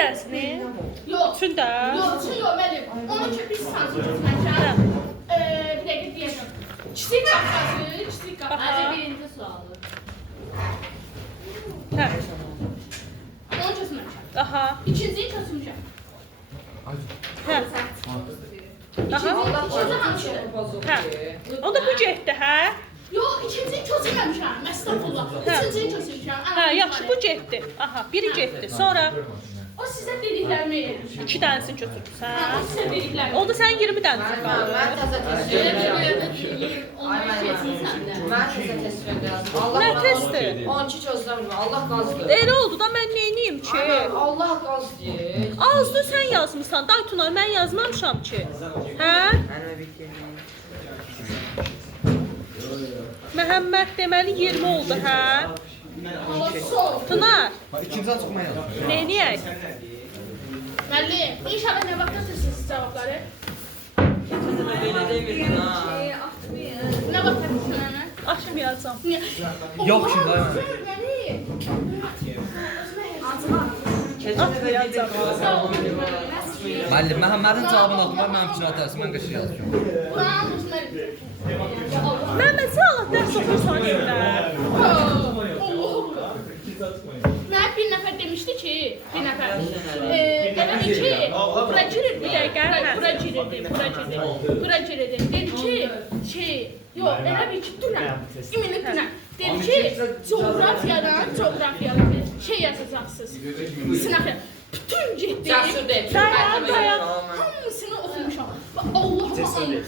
dərsini? Yox. Üçün də? Yox, üçün yox, müəllim. Onun üçün bir sansı çözməkəm. Bir dəqiqə deyəcəm. Kiçik qapqası, kiçik qapqası. Hadi birinci sualı. Hə. Onu çözməkəm. Aha. İkinciyi çözmüşəm. Hə. Aha. İkinci hansı? Hə. Onda bu getdi, hə? Yox, ikinciyi çözməmişəm. Məstəfullah. Üçüncüyü çözmüşəm. Hə, yaxşı bu getdi. Aha, biri getdi. Sonra O sizə dediklərimi edir. 2 dənəsini götürdünüz, O hə? sizə dediklərimi. Onda sənin 20 dənəsin qaldı. Mən təzə test verəcəm. Onlar geçsin senden. Mən təzə test verəcəm. Allah Nə qazdı. testi? 12 gözləmir. Allah qazdı. Elə oldu da mən neyniyim ki? Allah qazdı. Azdı sən yazmısan. Day Tuna, mən yazmamışam ki. Hə? Mənə bitirdim. Məhəmməd deməli 20 oldu, hə? Allah sol. Tınar, İkinciden çıxma yazdım. neyniyək? Müəllim, inşallah nə vaxt atırsınız cavabları? Belə demirdin ha. Nə vaxt atırsınız mənə? Açmayacam. Yox ki, dayı. Açmayacam. Müəllim, Məhəmmədin cavabını atma, mənim üçün atarsın, mən qəşəng yazıyorum. Məhəmməd, sən Allah dərs oxuyursan yerdə. Mən bir nəfər demişdi ki, bir nəfər. Dedi ki, bura girirdi. Bir dəqiqə, hə. Bura girirdi, bura girirdi. Bura girirdi. Dedi ki, yox, elə bir ki, dünən. İminlik dünən. Dedi ki, coğrafiyadan şey yazacaqsınız. Sınaq yaz. Bütün getdi. Cəsur deyil. Dayan, dayan. Hamısını oxumuşam. Allah'ıma and.